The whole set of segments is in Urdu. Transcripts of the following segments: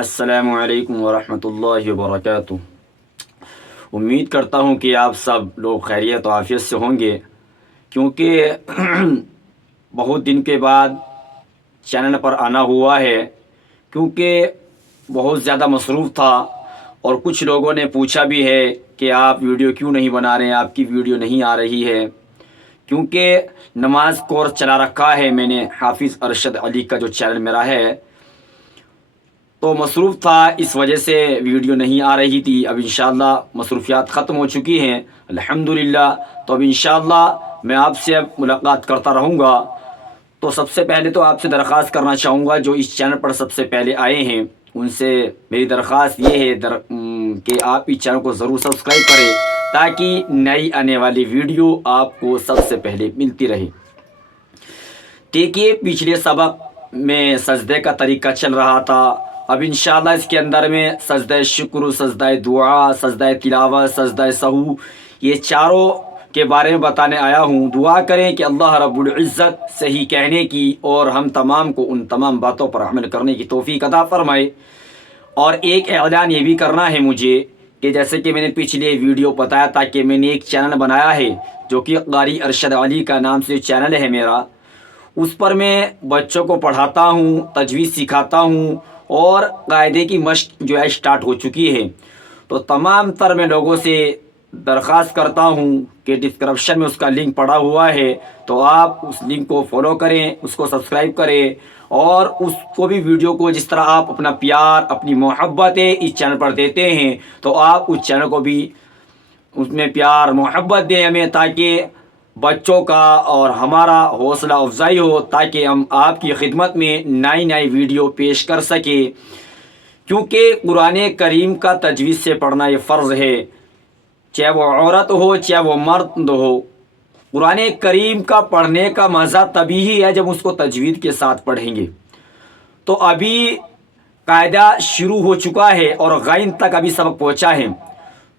السلام علیکم ورحمۃ اللہ وبرکاتہ۔ امید کرتا ہوں کہ آپ سب لوگ خیریت و عافیت سے ہوں گے، کیونکہ بہت دن کے بعد چینل پر آنا ہوا ہے، کیونکہ بہت زیادہ مصروف تھا اور کچھ لوگوں نے پوچھا بھی ہے کہ آپ ویڈیو کیوں نہیں بنا رہے ہیں، آپ کی ویڈیو نہیں آ رہی ہے۔ کیونکہ نماز کورس چلا رکھا ہے میں نے، حافظ ارشد علی کا جو چینل میرا ہے، تو مصروف تھا، اس وجہ سے ویڈیو نہیں آ رہی تھی۔ اب انشاءاللہ مصروفیات ختم ہو چکی ہیں الحمدللہ، تو اب انشاءاللہ میں آپ سے اب ملاقات کرتا رہوں گا۔ تو سب سے پہلے تو آپ سے درخواست کرنا چاہوں گا، جو اس چینل پر سب سے پہلے آئے ہیں ان سے میری درخواست یہ ہے کہ آپ اس چینل کو ضرور سبسکرائب کریں، تاکہ نئی آنے والی ویڈیو آپ کو سب سے پہلے ملتی رہے۔ دیکھیے، پچھلے سبق میں سجدے کا طریقہ چل رہا تھا، اب انشاءاللہ اس کے اندر میں سجدہ شکر، سجدہ دعا، سجدہ تلاوت، سجدہ سہو، یہ چاروں کے بارے میں بتانے آیا ہوں۔ دعا کریں کہ اللہ رب العزت صحیح کہنے کی اور ہم تمام کو ان تمام باتوں پر عمل کرنے کی توفیق عطا فرمائے۔ اور ایک اعلان یہ بھی کرنا ہے مجھے کہ جیسے کہ میں نے پچھلے ویڈیو بتایا تھا کہ میں نے ایک چینل بنایا ہے جو کہ قاری ارشد علی کا نام سے چینل ہے میرا، اس پر میں بچوں کو پڑھاتا ہوں، تجوید سکھاتا ہوں، اور قاعدے کی مشق جو ہے اسٹارٹ ہو چکی ہے۔ تو تمام تر میں لوگوں سے درخواست کرتا ہوں کہ ڈسکرپشن میں اس کا لنک پڑا ہوا ہے، تو آپ اس لنک کو فالو کریں، اس کو سبسکرائب کریں، اور اس کو بھی ویڈیو کو جس طرح آپ اپنا پیار، اپنی محبتیں اس چینل پر دیتے ہیں، تو آپ اس چینل کو بھی اس میں پیار محبت دیں ہمیں، تاکہ بچوں کا اور ہمارا حوصلہ افزائی ہو، تاکہ ہم آپ کی خدمت میں نئی ویڈیو پیش کر سکیں۔ کیونکہ قرآن کریم کا تجوید سے پڑھنا یہ فرض ہے، چاہے وہ عورت ہو چاہے وہ مرد ہو۔ قرآن کریم کا پڑھنے کا مزہ تبھی ہی ہے جب اس کو تجوید کے ساتھ پڑھیں گے۔ تو ابھی قاعدہ شروع ہو چکا ہے اور غین تک ابھی سبق پہنچا ہے،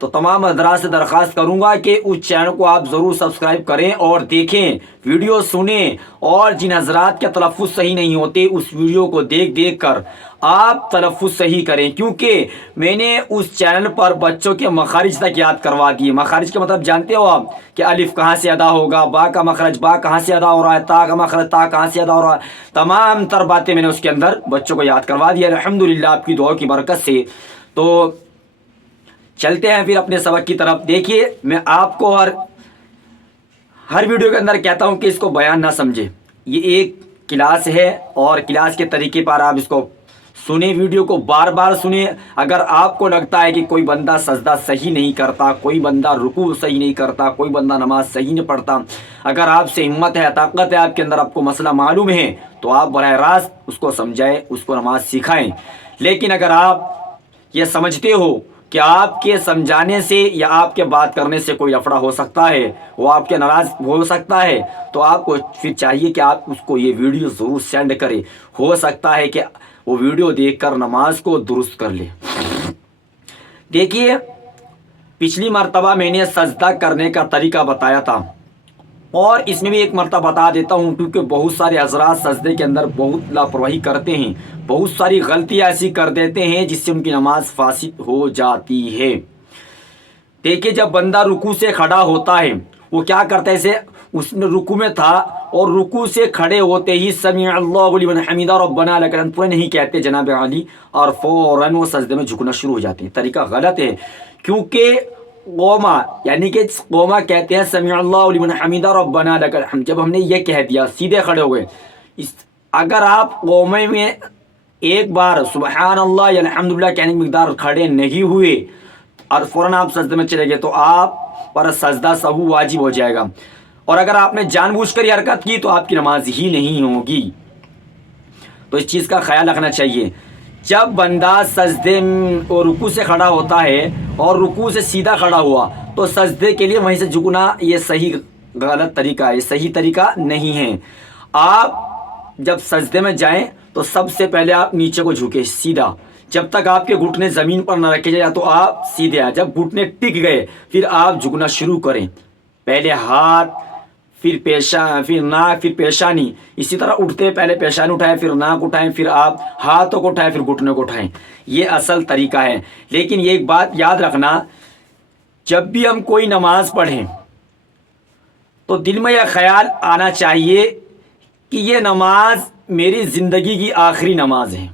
تو تمام حضرات سے درخواست کروں گا کہ اس چینل کو آپ ضرور سبسکرائب کریں اور دیکھیں، ویڈیو سنیں، اور جن حضرات کے تلفظ صحیح نہیں ہوتے اس ویڈیو کو دیکھ کر آپ تلفظ صحیح کریں، کیونکہ میں نے اس چینل پر بچوں کے مخارج تک یاد کروا دیے۔ مخارج کا مطلب جانتے ہو آپ کہ الف کہاں سے ادا ہوگا، با کا مخرج با کہاں سے ادا ہو رہا ہے، تا کا مخرج تا کہاں سے ادا ہو رہا ہے، تمام تر باتیں میں نے اس کے اندر بچوں کو یاد کروا دیا الحمدللہ آپ کی دعاؤں کی برکت سے۔ تو چلتے ہیں پھر اپنے سبق کی طرف۔ دیکھیے، میں آپ کو ہر ویڈیو کے اندر کہتا ہوں کہ اس کو بیان نہ سمجھے، یہ ایک کلاس ہے، اور کلاس کے طریقے پر آپ اس کو سنیں، ویڈیو کو بار بار سنیں۔ اگر آپ کو لگتا ہے کہ کوئی بندہ سجدہ صحیح نہیں کرتا، کوئی بندہ رکوع صحیح نہیں کرتا، کوئی بندہ نماز صحیح نہیں پڑھتا، اگر آپ سے ہمت ہے، طاقت ہے آپ کے اندر، آپ کو مسئلہ معلوم ہے، تو آپ براہ راست اس کو سمجھائیں، اس کو نماز سکھائیں۔ لیکن اگر آپ یہ سمجھتے ہو کہ آپ کے سمجھانے سے یا آپ کے بات کرنے سے کوئی لفڑا ہو سکتا ہے، وہ آپ کے ناراض ہو سکتا ہے، تو آپ کو پھر چاہیے کہ آپ اس کو یہ ویڈیو ضرور سینڈ کریں، ہو سکتا ہے کہ وہ ویڈیو دیکھ کر نماز کو درست کر لے۔ دیکھیے، پچھلی مرتبہ میں نے سجدہ کرنے کا طریقہ بتایا تھا، اور اس میں بھی ایک مرتبہ بتا دیتا ہوں، کیونکہ بہت سارے حضرات سجدے کے اندر بہت لاپرواہی کرتے ہیں، بہت ساری غلطیاں ایسی کر دیتے ہیں جس سے ان کی نماز فاسد ہو جاتی ہے۔ دیکھیے، جب بندہ رکوع سے کھڑا ہوتا ہے، وہ کیا کرتا ہے؟ اسے اس نے رکوع میں تھا اور رکوع سے کھڑے ہوتے ہی سمیع اللہ لمن حمیدہ ربنا لک الحمد پورے نہیں کہتے جناب علی، اور فوراً وہ سجدے میں جھکنا شروع ہو جاتے ہیں۔ طریقہ غلط ہے، کیونکہ قوما یعنی کہ قوما کہتے ہیں سمیع اللہ لمن حمیدہ ربنا لک الحمد، جب ہم نے یہ کہہ دیا سیدھے کھڑے ہو گئے۔ اگر آپ قومے میں ایک بار سبحان اللہ یا الحمدللہ کہنے کی مقدار کھڑے نہیں ہوئے اور فوراً آپ سجدے میں چلے گئے، تو آپ پر سجدہ سہو واجب ہو جائے گا، اور اگر آپ نے جان بوجھ کر یہ حرکت کی تو آپ کی نماز ہی نہیں ہوگی۔ تو اس چیز کا خیال رکھنا چاہیے۔ جب بندہ سجدے اور رکوع سے کھڑا ہوتا ہے اور رکوع سے سیدھا کھڑا ہوا، تو سجدے کے لیے وہیں سے جھکنا یہ صحیح غلط طریقہ ہے، صحیح طریقہ نہیں ہے۔ آپ جب سجدے میں جائیں تو سب سے پہلے آپ نیچے کو جھکے سیدھا، جب تک آپ کے گھٹنے زمین پر نہ رکھے جائے تو آپ سیدھے آئیں، جب گھٹنے ٹک گئے پھر آپ جھکنا شروع کریں، پہلے ہاتھ پھر ناک، پھر پیشانی، اسی طرح اٹھتے پہلے پیشانی اٹھائیں، پھر ناک اٹھائیں، پھر آپ ہاتھوں کو اٹھائیں، پھر گھٹنوں کو اٹھائیں. یہ اصل طریقہ ہے. لیکن یہ ایک بات یاد رکھنا، جب بھی ہم کوئی نماز پڑھیں تو دل میں یہ خیال آنا چاہیے کہ یہ نماز میری زندگی کی آخری نماز ہے.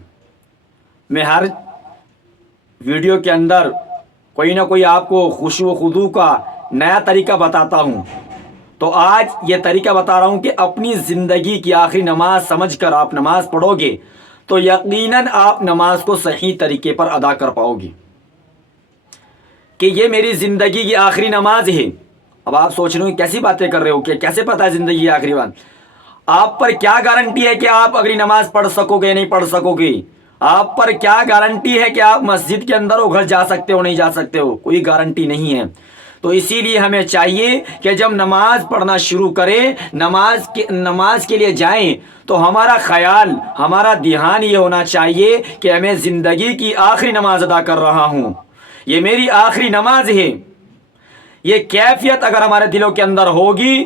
میں ہر ویڈیو کے اندر کوئی نہ کوئی آپ کو خشوع و خضوع کا نیا طریقہ بتاتا ہوں. تو آج یہ طریقہ بتا رہا ہوں کہ اپنی زندگی کی آخری نماز سمجھ کر آپ نماز پڑھو گے تو یقیناً آپ نماز کو صحیح طریقے پر ادا کر پاؤ گے کہ یہ میری زندگی کی آخری نماز ہے. اب آپ سوچ رہے ہو کیسی باتیں کر رہے ہو، کہ کیسے پتہ ہے زندگی کی آخری بات؟ آپ پر کیا گارنٹی ہے کہ آپ اگلی نماز پڑھ سکو گے نہیں پڑھ سکو گے؟ آپ پر کیا گارنٹی ہے کہ آپ مسجد کے اندر ہو گھر جا سکتے ہو نہیں جا سکتے ہو؟ کوئی گارنٹی نہیں ہے. تو اسی لیے ہمیں چاہیے کہ جب نماز پڑھنا شروع کریں، نماز کے لیے جائیں تو ہمارا خیال، ہمارا دھیان یہ ہونا چاہیے کہ میں زندگی کی آخری نماز ادا کر رہا ہوں، یہ میری آخری نماز ہے. یہ کیفیت اگر ہمارے دلوں کے اندر ہوگی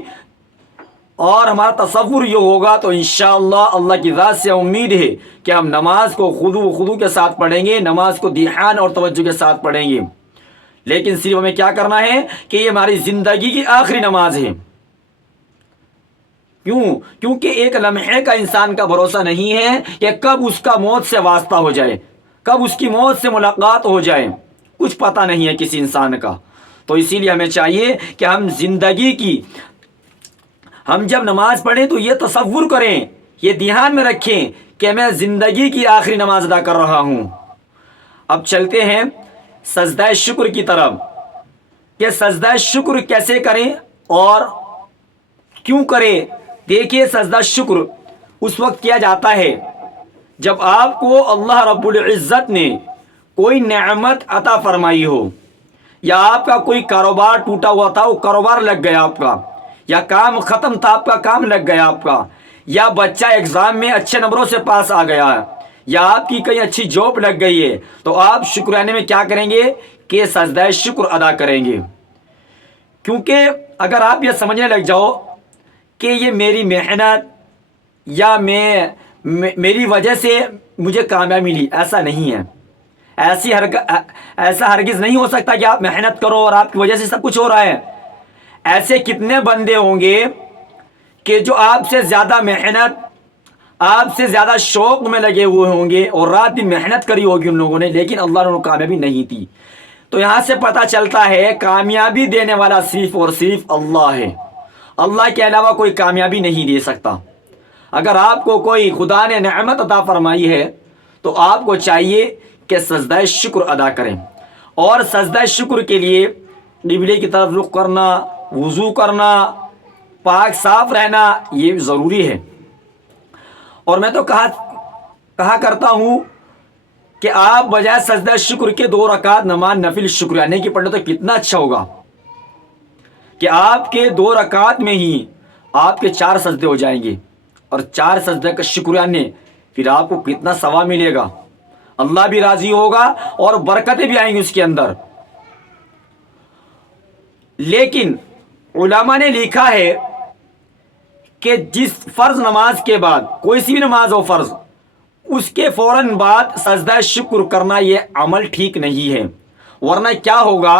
اور ہمارا تصور یہ ہوگا تو انشاءاللہ اللہ کی ذات سے امید ہے کہ ہم نماز کو خضوع کے ساتھ پڑھیں گے، نماز کو دھیان اور توجہ کے ساتھ پڑھیں گے. لیکن صرف ہمیں کیا کرنا ہے کہ یہ ہماری زندگی کی آخری نماز ہے. کیونکہ ایک لمحے کا انسان کا بھروسہ نہیں ہے کہ کب اس کا موت سے واسطہ ہو جائے، کب اس کی موت سے ملاقات ہو جائے، کچھ پتہ نہیں ہے کسی انسان کا. تو اسی لیے ہمیں چاہیے کہ ہم جب نماز پڑھیں تو یہ تصور کریں، یہ دھیان میں رکھیں کہ میں زندگی کی آخری نماز ادا کر رہا ہوں. اب چلتے ہیں سجدہ شکر کی طرف کہ سجدہ شکر کیسے کریں اور کیوں کریں. دیکھیے، سجدہ شکر اس وقت کیا جاتا ہے جب آپ کو اللہ رب العزت نے کوئی نعمت عطا فرمائی ہو، یا آپ کا کوئی کاروبار ٹوٹا ہوا تھا وہ کاروبار لگ گیا آپ کا، یا کام ختم تھا آپ کا کام لگ گیا آپ کا، یا بچہ ایگزام میں اچھے نمبروں سے پاس آ گیا ہے، یا آپ کی کہیں اچھی جاب لگ گئی ہے. تو آپ شکرانے میں کیا کریں گے کہ سجدہ شکر ادا کریں گے. کیونکہ اگر آپ یہ سمجھنے لگ جاؤ کہ یہ میری محنت یا میری وجہ سے مجھے کامیابی ملی، ایسا نہیں ہے. ایسا ہرگز نہیں ہو سکتا کہ آپ محنت کرو اور آپ کی وجہ سے سب کچھ ہو رہا ہے. ایسے کتنے بندے ہوں گے کہ جو آپ سے زیادہ محنت، آپ سے زیادہ شوق میں لگے ہوئے ہوں گے اور رات دن محنت کری ہوگی ان لوگوں نے، لیکن اللہ نے ان کو کامیابی نہیں دی. تو یہاں سے پتہ چلتا ہے کامیابی دینے والا صرف اور صرف اللہ ہے. اللہ کے علاوہ کوئی کامیابی نہیں دے سکتا. اگر آپ کو کوئی خدا نے نعمت عطا فرمائی ہے تو آپ کو چاہیے کہ سجدہ شکر ادا کریں. اور سجدہ شکر کے لیے قبلے کی طرف رخ کرنا، وضو کرنا، پاک صاف رہنا یہ ضروری ہے. اور میں تو کہا کرتا ہوں کہ آپ بجائے سجدہ شکر کے 2 رکعت نماز نفل شکرانے کی پڑھیں تو کتنا اچھا ہوگا کہ آپ کے 2 رکعت میں ہی آپ کے 4 سجدے ہو جائیں گے، اور 4 سجدے کا شکرانے پھر آپ کو کتنا ثواب ملے گا. اللہ بھی راضی ہوگا اور برکتیں بھی آئیں گی اس کے اندر. لیکن علماء نے لکھا ہے کہ جس فرض نماز کے بعد، کوئی سی بھی نماز ہو فرض، اس کے فوراً بعد سجدہ شکر کرنا یہ عمل ٹھیک نہیں ہے. ورنہ کیا ہوگا،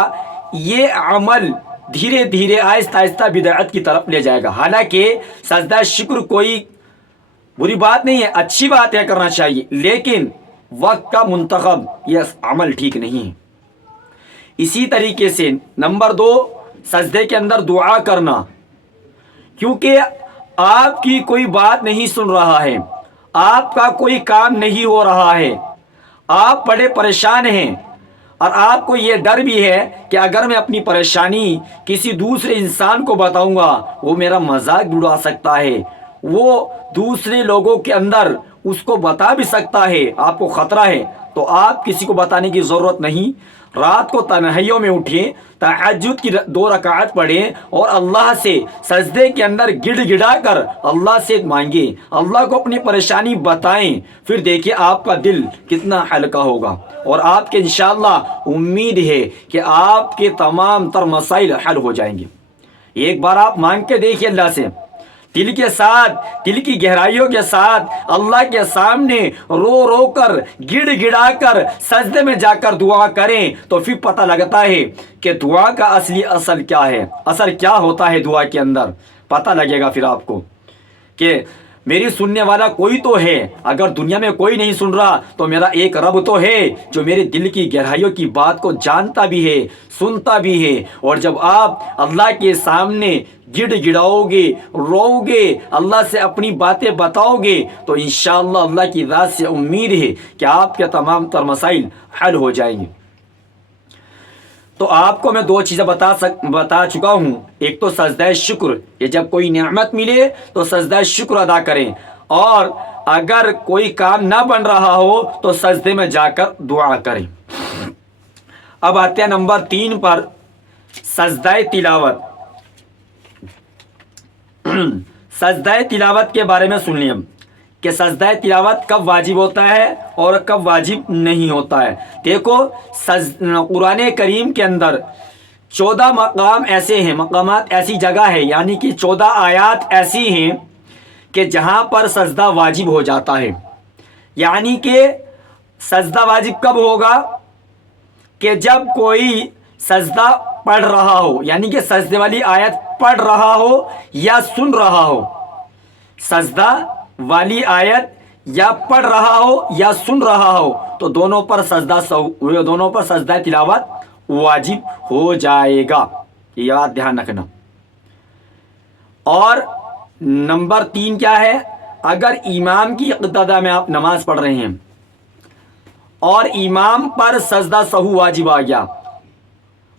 یہ عمل دھیرے دھیرے آہستہ آہستہ بدعت کی طرف لے جائے گا. حالانکہ سجدہ شکر کوئی بری بات نہیں ہے، اچھی بات ہے، کرنا چاہیے، لیکن وقت کا منتخب یہ عمل ٹھیک نہیں ہے. اسی طریقے سے نمبر 2، سجدے کے اندر دعا کرنا. کیونکہ آپ کی کوئی بات نہیں سن رہا ہے، آپ کا کوئی کام نہیں ہو رہا ہے، آپ بڑے پریشان ہیں، اور آپ کو یہ ڈر بھی ہے کہ اگر میں اپنی پریشانی کسی دوسرے انسان کو بتاؤں گا وہ میرا مذاق اڑا سکتا ہے، وہ دوسرے لوگوں کے اندر اس کو بتا بھی سکتا ہے، آپ کو خطرہ ہے. تو آپ کسی کو بتانے کی ضرورت نہیں. رات کو تنہائیوں میں اٹھیں، تہجد کی 2 رکعت پڑھیں اور اللہ سے سجدے کے اندر گڑ گڑا کر اللہ سے مانگیں، اللہ کو اپنی پریشانی بتائیں. پھر دیکھیں آپ کا دل کتنا ہلکا ہوگا، اور آپ کے انشاءاللہ امید ہے کہ آپ کے تمام تر مسائل حل ہو جائیں گے. ایک بار آپ مانگ کے دیکھیے اللہ سے، دل کے ساتھ، دل کی گہرائیوں کے ساتھ اللہ کے سامنے رو رو کر، گڑ گڑا کر، سجدے میں جا کر دعا کریں تو پھر پتہ لگتا ہے کہ دعا کا اصلی اصل کیا ہے، اثر کیا ہوتا ہے دعا کے اندر، پتہ لگے گا پھر آپ کو کہ میری سننے والا کوئی تو ہے، اگر دنیا میں کوئی نہیں سن رہا تو میرا ایک رب تو ہے جو میرے دل کی گہرائیوں کی بات کو جانتا بھی ہے، سنتا بھی ہے۔ اور جب آپ اللہ کے سامنے گڑ گڑاؤ گے، رو گے، اللہ سے اپنی باتیں بتاؤ گے تو انشاءاللہ اللہ کی ذات سے امید ہے کہ آپ کے تمام تر مسائل حل ہو جائیں گے۔ تو آپ کو میں دو چیزیں بتا چکا ہوں، ایک تو سجدہ شکر، یہ جب کوئی نعمت ملے تو سجدہ شکر ادا کریں، اور اگر کوئی کام نہ بن رہا ہو تو سجدے میں جا کر دعا کریں۔ اب آتے ہیں نمبر 3 پر، سجدہ تلاوت۔ سجدہ تلاوت کے بارے میں سن لیں کہ سجدہ تلاوت کب واجب ہوتا ہے اور کب واجب نہیں ہوتا ہے۔ دیکھو قرآن کریم کے اندر 14 مقام ایسے ہیں، مقامات ایسی جگہ ہے، یعنی کہ 14 آیات ایسی ہیں کہ جہاں پر سجدہ واجب ہو جاتا ہے۔ یعنی کہ سجدہ واجب کب ہوگا کہ جب کوئی سجدہ پڑھ رہا ہو، یعنی کہ سجدے والی آیت پڑھ رہا ہو یا سن رہا ہو، سجدہ والی آیت یا پڑھ رہا ہو یا سن رہا ہو تو دونوں پر سجدہ تلاوت واجب ہو جائے گا، یہ بات دھیان رکھنا۔ اور نمبر 3 کیا ہے، اگر امام کی اقتداء میں آپ نماز پڑھ رہے ہیں اور امام پر سجدہ سہو واجب آ گیا،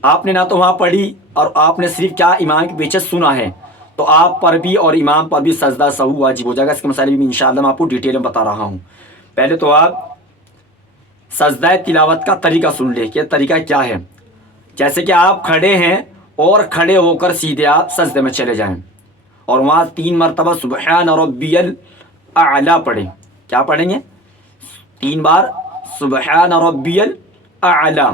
آپ نے نہ تو وہاں پڑھی اور آپ نے صرف کیا امام کے پیچھے سنا ہے، تو آپ پر بھی اور امام پر بھی سجدہ سہو واجب ہو جائے گا۔ اس کے مسائل بھی انشاءاللہ میں آپ کو ڈیٹیل میں بتا رہا ہوں۔ پہلے تو آپ سجدہ تلاوت کا طریقہ سن لیں کہ طریقہ کیا ہے۔ جیسے کہ آپ کھڑے ہیں اور کھڑے ہو کر سیدھے آپ سجدے میں چلے جائیں اور وہاں 3 مرتبہ سبحان ربی الاعلیٰ پڑھیں۔ کیا پڑھیں گے؟ 3 بار سبحان ربی الاعلیٰ،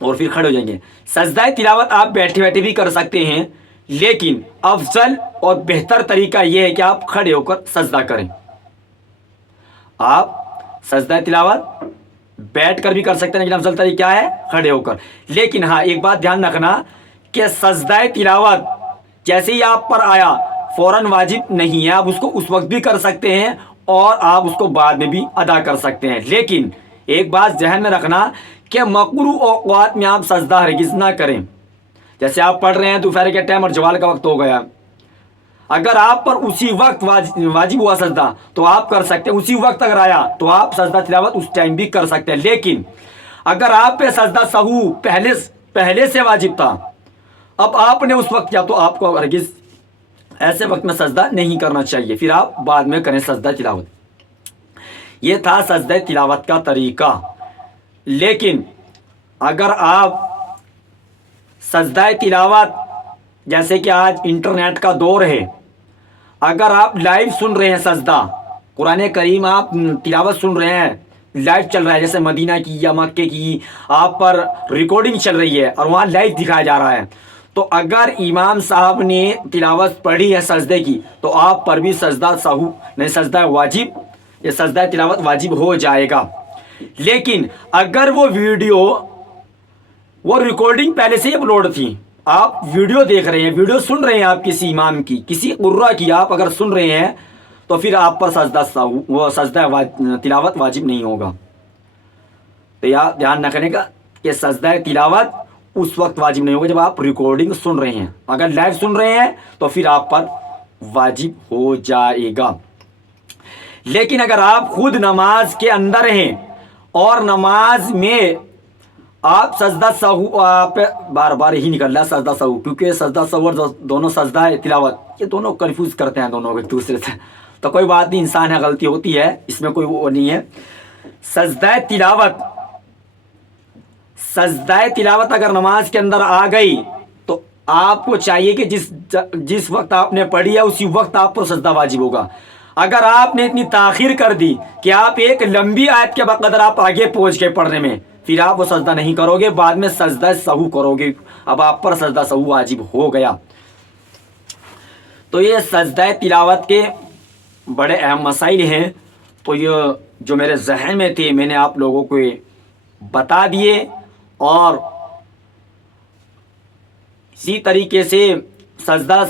اور پھر کھڑے ہو جائیں گے۔ سجدہ تلاوت آپ بیٹھے بیٹھے بھی کر سکتے ہیں، لیکن افضل اور بہتر طریقہ یہ ہے کہ آپ کھڑے ہو کر سجدہ کریں۔ آپ سجدہ تلاوت بیٹھ کر بھی کر سکتے ہیں، لیکن افضل طریقہ کیا ہے؟ کھڑے ہو کر۔ لیکن ہاں ایک بات دھیان رکھنا کہ سجدہ تلاوت جیسے ہی آپ پر آیا فوراً واجب نہیں ہے، آپ اس کو اس وقت بھی کر سکتے ہیں اور آپ اس کو بعد میں بھی ادا کر سکتے ہیں۔ لیکن ایک بات ذہن میں رکھنا کہ مکروہ اوقات میں آپ سجدہ ہرگز نہ کریں۔ جیسے آپ پڑھ رہے ہیں دوپہر کے ٹائم اور زوال کا وقت ہو گیا، اگر آپ پر اسی وقت واجب ہوا سجدہ تو آپ کر سکتے ہیں، اسی وقت اگر آیا تو آپ سجدہ تلاوت اس ٹائم بھی کر سکتے ہیں۔ لیکن اگر آپ پہ سجدہ سہو پہلے سے واجب تھا، اب آپ نے اس وقت کیا، تو آپ کو ہرگز ایسے وقت میں سجدہ نہیں کرنا چاہیے، پھر آپ بعد میں کریں سجدہ تلاوت۔ یہ تھا سجدہ تلاوت کا طریقہ۔ لیکن اگر آپ سجدہ تلاوت، جیسے کہ آج انٹرنیٹ کا دور ہے، اگر آپ لائیو سن رہے ہیں سجدہ قرآن کریم، آپ تلاوت سن رہے ہیں، لائیو چل رہا ہے، جیسے مدینہ کی یا مکے کی آپ پر ریکارڈنگ چل رہی ہے اور وہاں لائیو دکھایا جا رہا ہے، تو اگر امام صاحب نے تلاوت پڑھی ہے سجدے کی تو آپ پر بھی سجدہ سہو نہیں، سجدہ واجب، یہ سجدہ تلاوت واجب ہو جائے گا۔ لیکن اگر وہ ویڈیو، وہ ریکارڈنگ پہلے سے ہی اپلوڈ تھی، آپ ویڈیو دیکھ رہے ہیں، ویڈیو سن رہے ہیں آپ کسی امام کی، کسی قرہ کی آپ اگر سن رہے ہیں تو پھر آپ پر سجدہ تلاوت واجب نہیں ہوگا۔ تو یہ دھیان رکھنے کا کہ سجدہ تلاوت اس وقت واجب نہیں ہوگا جب آپ ریکارڈنگ سن رہے ہیں، اگر لائیو سن رہے ہیں تو پھر آپ پر واجب ہو جائے گا۔ لیکن اگر آپ خود نماز کے اندر ہیں اور نماز میں آپ سجدہ سہو، بار بار ہی نکل رہا ہے سجدہ سہو، کیونکہ سجدہ سہو اور دونوں سجدہ تلاوت یہ دونوں کنفیوز کرتے ہیں دونوں ایک دوسرے سے، تو کوئی بات نہیں، انسان ہے، غلطی ہوتی ہے، اس میں کوئی وہ نہیں ہے۔ سجدہ تلاوت اگر نماز کے اندر آ گئی تو آپ کو چاہیے کہ جس وقت آپ نے پڑھی ہے اسی وقت آپ پر سجدہ واجب ہوگا۔ اگر آپ نے اتنی تاخیر کر دی کہ آپ ایک لمبی آیت کے بقدر آپ آگے پہنچ گئے پڑھنے میں، پھر آپ وہ سجدہ نہیں کرو گے، بعد میں سجدہ سہو کرو گے، اب آپ پر سجدہ سہو واجب ہو گیا۔ تو یہ سجدہ تلاوت کے بڑے اہم مسائل ہیں، تو یہ جو میرے ذہن میں تھے میں نے آپ لوگوں کو بتا دیے، اور اسی طریقے سے سجدہ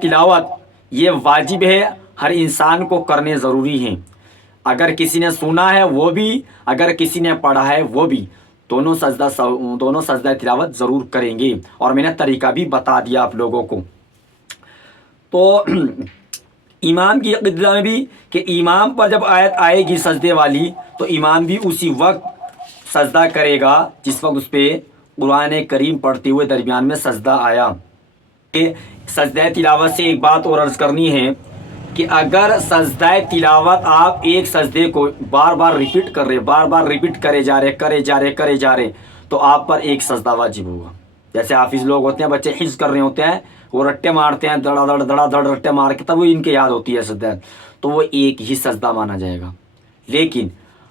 تلاوت یہ واجب ہے، ہر انسان کو کرنے ضروری ہے۔ اگر کسی نے سنا ہے وہ بھی، اگر کسی نے پڑھا ہے وہ بھی، دونوں سجدہ تلاوت ضرور کریں گے، اور میں نے طریقہ بھی بتا دیا آپ لوگوں کو۔ تو امام کی عقیدہ میں بھی کہ امام پر جب آیت آئے گی سجدے والی تو امام بھی اسی وقت سجدہ کرے گا جس وقت اس پہ قرآن کریم پڑھتے ہوئے درمیان میں سجدہ آیا۔ کہ سجدہ تلاوت سے ایک بات اور عرض کرنی ہے کہ اگر سجدہ تلاوت آپ ایک سجدے کو بار بار ریپیٹ کر رہے، بار بار ریپیٹ کرے جا رہے تو آپ پر ایک سجدہ واجب ہوگا۔ جیسے حافظ لوگ ہوتے ہیں، بچے حفظ کر رہے ہوتے ہیں، وہ رٹے مارتے ہیں، دڑا دڑ رٹے مار کے تب وہ ان کے یاد ہوتی ہے سجدہ، تو وہ ایک ہی سجدہ مانا جائے گا۔ لیکن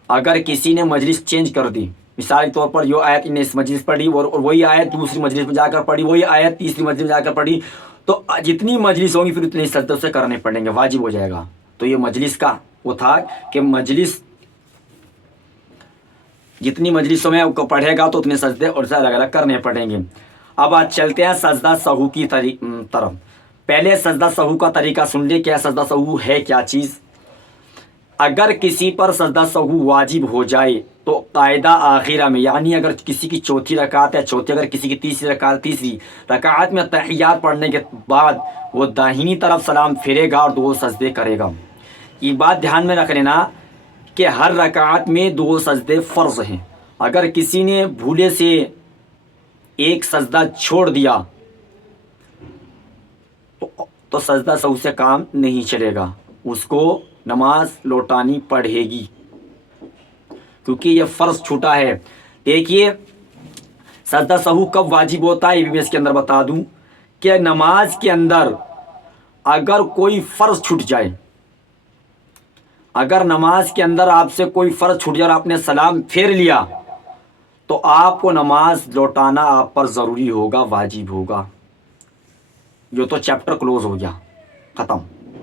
اگر کسی نے مجلس چینج کر دی، مثال کے طور پر جو آیت نے اس مجلس پڑھی اور وہی آیت دوسری مجلس میں جا کر پڑھی، وہی آیت تیسری مجلس میں جا کر پڑھی، تو جتنی مجلس ہوں گی پھر اتنے سجدوں سے کرنے پڑیں گے، واجب ہو جائے گا۔ تو یہ مجلس کا وہ تھا کہ مجلس جتنی مجلسوں میں پڑھے گا تو اتنے سجدے اور سے الگ الگ کرنے پڑیں گے۔ اب آج چلتے ہیں سجدہ سہو کی طرف۔ پہلے سجدہ سہو کا طریقہ سن لے، کیا سجدہ سہو ہے کیا چیز۔ اگر کسی پر سجدہ سہو واجب ہو جائے تو قاعدہ آخرہ میں، یعنی اگر کسی کی چوتھی رکعت ہے چوتھی، اگر کسی کی تیسری رکعت میں تحیات پڑھنے کے بعد وہ داہنی طرف سلام پھیرے گا اور دو سجدے کرے گا۔ یہ بات دھیان میں رکھ لینا کہ ہر رکعت میں دو سجدے فرض ہیں۔ اگر کسی نے بھولے سے ایک سجدہ چھوڑ دیا تو سجدہ سہو سے کام نہیں چلے گا، اس کو نماز لوٹانی پڑے گی کیونکہ یہ فرض چھوٹا ہے۔ دیکھیے سجدہ سہو کب واجب ہوتا ہے یہ بھی میں اس کے اندر بتا دوں کہ نماز کے اندر اگر کوئی فرض چھوٹ جائے، اگر نماز کے اندر آپ سے کوئی فرض چھوٹ جائے اور آپ نے سلام پھیر لیا تو آپ کو نماز لوٹانا آپ پر ضروری ہوگا، واجب ہوگا۔ یہ تو چیپٹر کلوز ہو گیا، ختم۔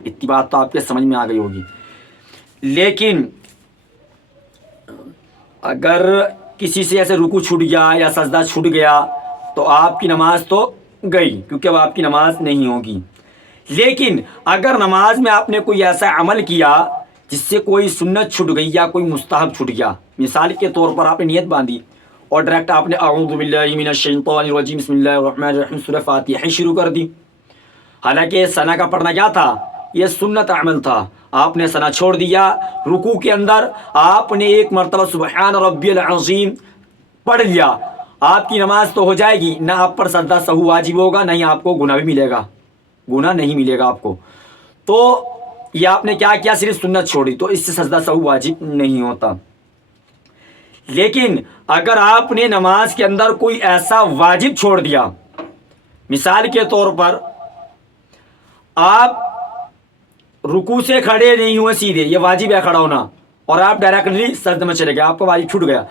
اتنی بات تو آپ کے سمجھ میں آ گئی ہوگی۔ لیکن اگر کسی سے ایسے رکوع چھوٹ گیا یا سجدہ چھوٹ گیا تو آپ کی نماز تو گئی، کیونکہ اب آپ کی نماز نہیں ہوگی۔ لیکن اگر نماز میں آپ نے کوئی ایسا عمل کیا جس سے کوئی سنت چھوٹ گئی یا کوئی مستحب چھوٹ گیا، مثال کے طور پر آپ نے نیت باندھی اور ڈائریکٹ آپ نے اعوذ باللہ من الشیطان الرجیم بسم اللہ الرحمن الرحیم سورہ فاتحہ شروع کر دی، حالانکہ ثنا کا پڑھنا کیا تھا، یہ سنت عمل تھا، آپ نے ثنا چھوڑ دیا۔ رکوع کے اندر آپ نے ایک مرتبہ سبحان ربی العظیم پڑھ لیا، آپ کی نماز تو ہو جائے گی، نہ آپ پر سجدہ سہو واجب ہوگا، نہ ہی آپ کو گناہ بھی ملے گا، گناہ نہیں ملے گا آپ کو۔ تو یہ آپ نے کیا کیا، صرف سنت چھوڑی، تو اس سے سجدہ سہو واجب نہیں ہوتا۔ لیکن اگر آپ نے نماز کے اندر کوئی ایسا واجب چھوڑ دیا، مثال کے طور پر آپ رکوع سے کھڑے نہیں ہوئے سیدھے، یہ واجب ہے کھڑا ہونا، اور آپ ڈائریکٹلی سجدے میں چلے گئے، آپ کا واجب چھوٹ گیا،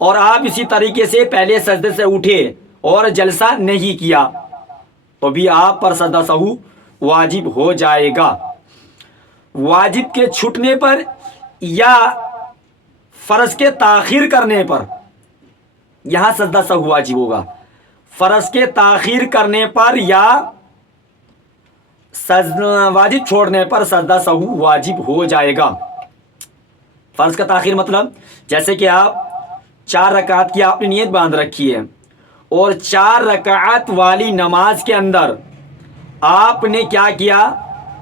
اور آپ اسی طریقے سے پہلے سجدے سے اٹھے اور جلسہ نہیں کیا تو بھی آپ پر سجدہ سہو واجب ہو جائے گا۔ واجب کے چھوٹنے پر یا فرض کے تاخیر کرنے پر یہاں سجدہ سہو واجب ہوگا، فرض کے تاخیر کرنے پر یا واجب چھوڑنے پر سجدہ سہو واجب ہو جائے گا۔ فرض کا تاخیر مطلب جیسے کہ آپ 4 رکعت کی آپ نے نیت باندھ رکھی ہے اور 4 رکعت والی نماز کے اندر آپ نے کیا کیا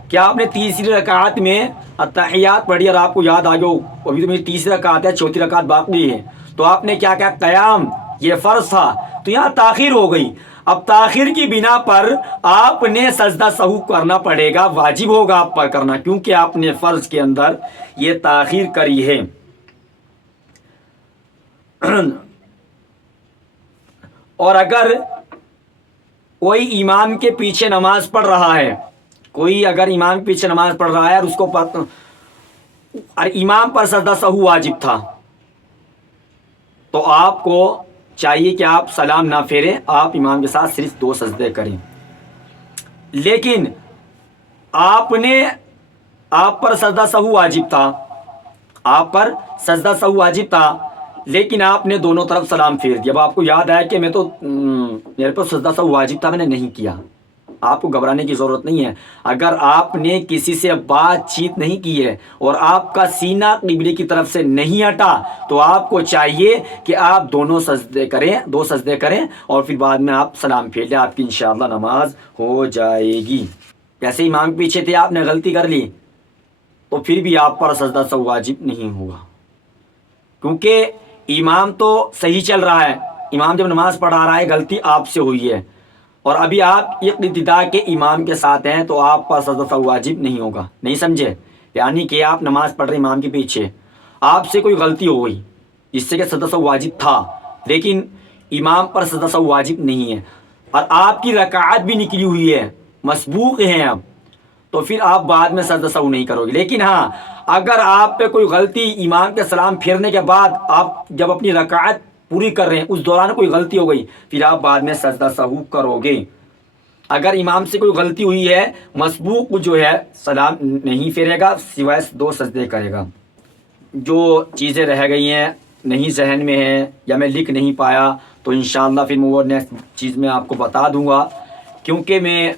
کہ آپ نے تیسری رکعت میں التحیات پڑھی اور آپ کو یاد آ گیا ابھی تو میری تیسری رکعت ہے، چوتھی رکعت باقی ہے، تو آپ نے کیا کیا، قیام، یہ فرض تھا تو یہاں تاخیر ہو گئی۔ اب تاخیر کی بنا پر آپ نے سجدہ سہو کرنا پڑے گا، واجب ہوگا آپ پر کرنا، کیونکہ آپ نے فرض کے اندر یہ تاخیر کری ہے۔ اور اگر کوئی امام کے پیچھے نماز پڑھ رہا ہے، کوئی اگر امام کے پیچھے نماز پڑھ رہا ہے اور اس کو اور امام پر سجدہ سہو واجب تھا تو آپ کو چاہیے کہ آپ سلام نہ پھیریں، آپ امام کے ساتھ صرف 2 سجدے کریں۔ لیکن آپ پر سجدہ سہو واجب تھا، آپ پر سجدہ سہو واجب تھا، لیکن آپ نے دونوں طرف سلام پھیر دیا۔ اب آپ کو یاد آیا کہ میرے پر سجدہ سہو واجب تھا، میں نے نہیں کیا۔ آپ کو گھبرانے کی ضرورت نہیں ہے۔ اگر آپ نے کسی سے بات چیت نہیں کی ہے اور آپ کا سینہ قبلے کی طرف سے نہیں ہٹا تو آپ کو چاہیے کہ آپ دو سجدے کریں اور پھر بعد میں آپ سلام پھیر لیں، آپ کی انشاءاللہ نماز ہو جائے گی۔ جیسے امام کے پیچھے تھے، آپ نے غلطی کر لی تو پھر بھی آپ پر سجدہ سہو واجب نہیں ہوگا، کیونکہ امام تو صحیح چل رہا ہے۔ امام جب نماز پڑھا رہا ہے، غلطی آپ سے ہوئی ہے اور ابھی آپ اقتداء کے امام کے ساتھ ہیں تو آپ پر سجدہ سہو واجب نہیں ہوگا۔ نہیں سمجھے؟ یعنی کہ آپ نماز پڑھ رہے امام کے پیچھے، آپ سے کوئی غلطی ہو گئی جس سے کہ سجدہ سہو واجب تھا، لیکن امام پر سجدہ سہو واجب نہیں ہے اور آپ کی رکعت بھی نکلی ہوئی ہے، مسبوق ہیں اب، تو پھر آپ بعد میں سجدہ سہو نہیں کرو گے۔ لیکن ہاں، اگر آپ پہ کوئی غلطی امام کے سلام پھیرنے کے بعد آپ جب اپنی رکعت پوری کر رہے ہیں اس دوران کوئی غلطی ہو گئی، پھر آپ بعد میں سجدہ سہو کرو گے۔ اگر امام سے کوئی غلطی ہوئی ہے، مسبوق جو ہے سلام نہیں پھیرے گا، سوائے دو سجدے کرے گا۔ جو چیزیں رہ گئی ہیں، نہیں ذہن میں ہیں یا میں لکھ نہیں پایا تو انشاءاللہ پھر میں وہ نیکسٹ چیز میں آپ کو بتا دوں گا، کیونکہ میں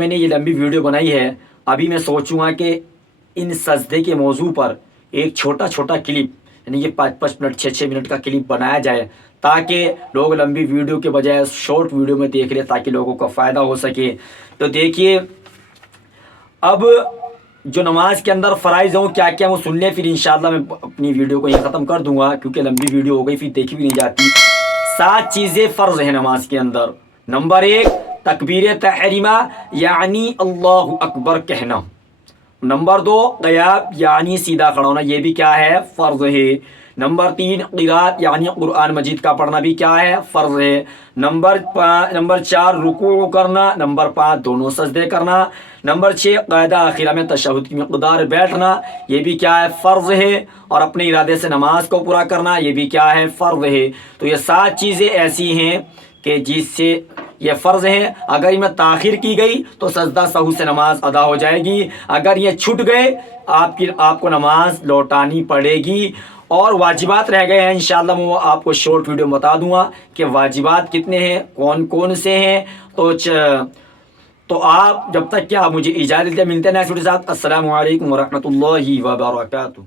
نے یہ لمبی ویڈیو بنائی ہے، ابھی میں سوچوں گا کہ ان سجدے کے موضوع پر ایک چھوٹا چھوٹا کلپ، یعنی کہ 5 منٹ 6 منٹ کا کلپ بنایا جائے تاکہ لوگ لمبی ویڈیو کے بجائے شارٹ ویڈیو میں دیکھ لیں، تاکہ لوگوں کو فائدہ ہو سکے۔ تو دیکھیے، اب جو نماز کے اندر فرائض ہوں کیا کیا وہ سن لیں، پھر انشاءاللہ میں اپنی ویڈیو کو یہاں ختم کر دوں گا، کیونکہ لمبی ویڈیو ہو گئی پھر دیکھی بھی نہیں جاتی۔ 7 چیزیں فرض ہیں نماز کے اندر۔ نمبر 1، تکبیر تحریمہ یعنی اللہ اکبر کہنا۔ نمبر 2، قیام یعنی سیدھا کھڑا ہونا، یہ بھی کیا ہے؟ فرض ہے۔ نمبر 3، قرات یعنی قرآن مجید کا پڑھنا بھی کیا ہے؟ فرض ہے۔ نمبر 4، رکوع کرنا۔ نمبر 5، دونوں سجدے کرنا۔ نمبر 6، قاعدہ آخرہ میں تشہد کی مقدار بیٹھنا، یہ بھی کیا ہے؟ فرض ہے۔ اور اپنے ارادے سے نماز کو پورا کرنا، یہ بھی کیا ہے؟ فرض ہے۔ تو یہ 7 چیزیں ایسی ہیں کہ جس سے یہ فرض ہیں، اگر ان میں تاخیر کی گئی تو سجدہ سہو سے نماز ادا ہو جائے گی، اگر یہ چھٹ گئے آپ کو نماز لوٹانی پڑے گی۔ اور واجبات رہ گئے ہیں، انشاءاللہ میں وہ آپ کو شارٹ ویڈیو میں بتا دوں گا کہ واجبات کتنے ہیں، کون کون سے ہیں۔ تو آپ جب تک کہ آپ مجھے اجازت دیں، ملتے ہیں نیکسٹ ویڈیو کے ساتھ۔ السلام علیکم ورحمۃ اللہ وبرکاتہ۔